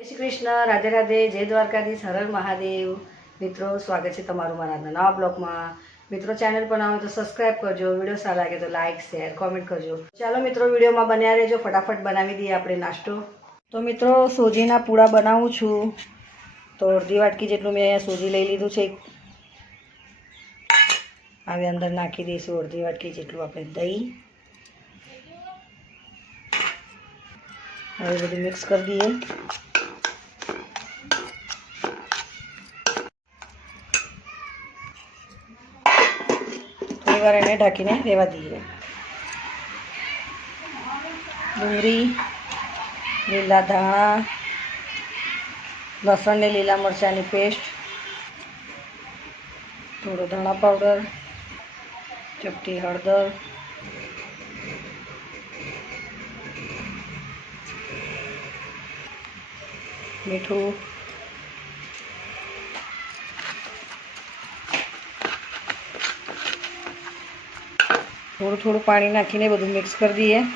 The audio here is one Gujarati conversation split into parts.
જય શ્રી કૃષ્ણ, રાધે રાધે, જય દ્વારકાધીશ, હર હર મહાદેવ. મિત્રો, સ્વાગત છે તમારું મારા નવા બ્લોગમાં. મિત્રો, ચેનલ પર આવો તો સબસ્ક્રાઈબ કરજો, વિડીયો સારા લાગે તો લાઇક શેર કોમેન્ટ કરજો. ચાલો મિત્રો, વિડીયોમાં બન્યા રહેજો. ફટાફટ બનાવી દઈએ આપણે નાસ્તો. તો મિત્રો, સોજીના પૂડા બનાવું છું. તો અડધી વાટકી જેટલું મેં અહીંયા સોજી લઈ લીધું છે. હવે અંદર નાખી દઈશું અડધી વાટકી જેટલું આપણે દહીં. હવે બધું મિક્સ કરી દઈએ. થોડી વાર એને ઢાંકીને રહેવા દઈએ. ડુંગળી, લીલા ધાણા, લસણ ને લીલા મરચાંની પેસ્ટ, થોડો ધાણા પાવડર, ચપટી હળદર, મીઠું, થોડું થોડું પાણી નાખીને બધું મિક્સ કરી દઈએ.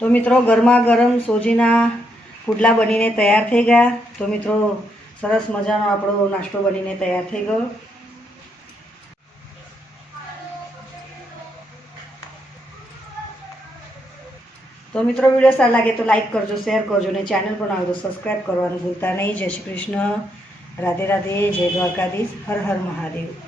તો મિત્રો, ગરમા ગરમ સોજીના પુડલા બનીને તૈયાર થઈ ગયા. તો મિત્રો, સરસ મજાનો આપણો નાસ્તો બનીને તૈયાર થઈ ગયો. તો મિત્રો, વિડીયો સારો લાગે તો લાઈક કરજો, શેર કરજો અને ચેનલ પર આવો તો સબસ્ક્રાઈબ કરવાનું ભૂલતા નહીં. જય શ્રી કૃષ્ણ, રાધે રાધે, જય દ્વારકાધીશ, હર હર મહાદેવ.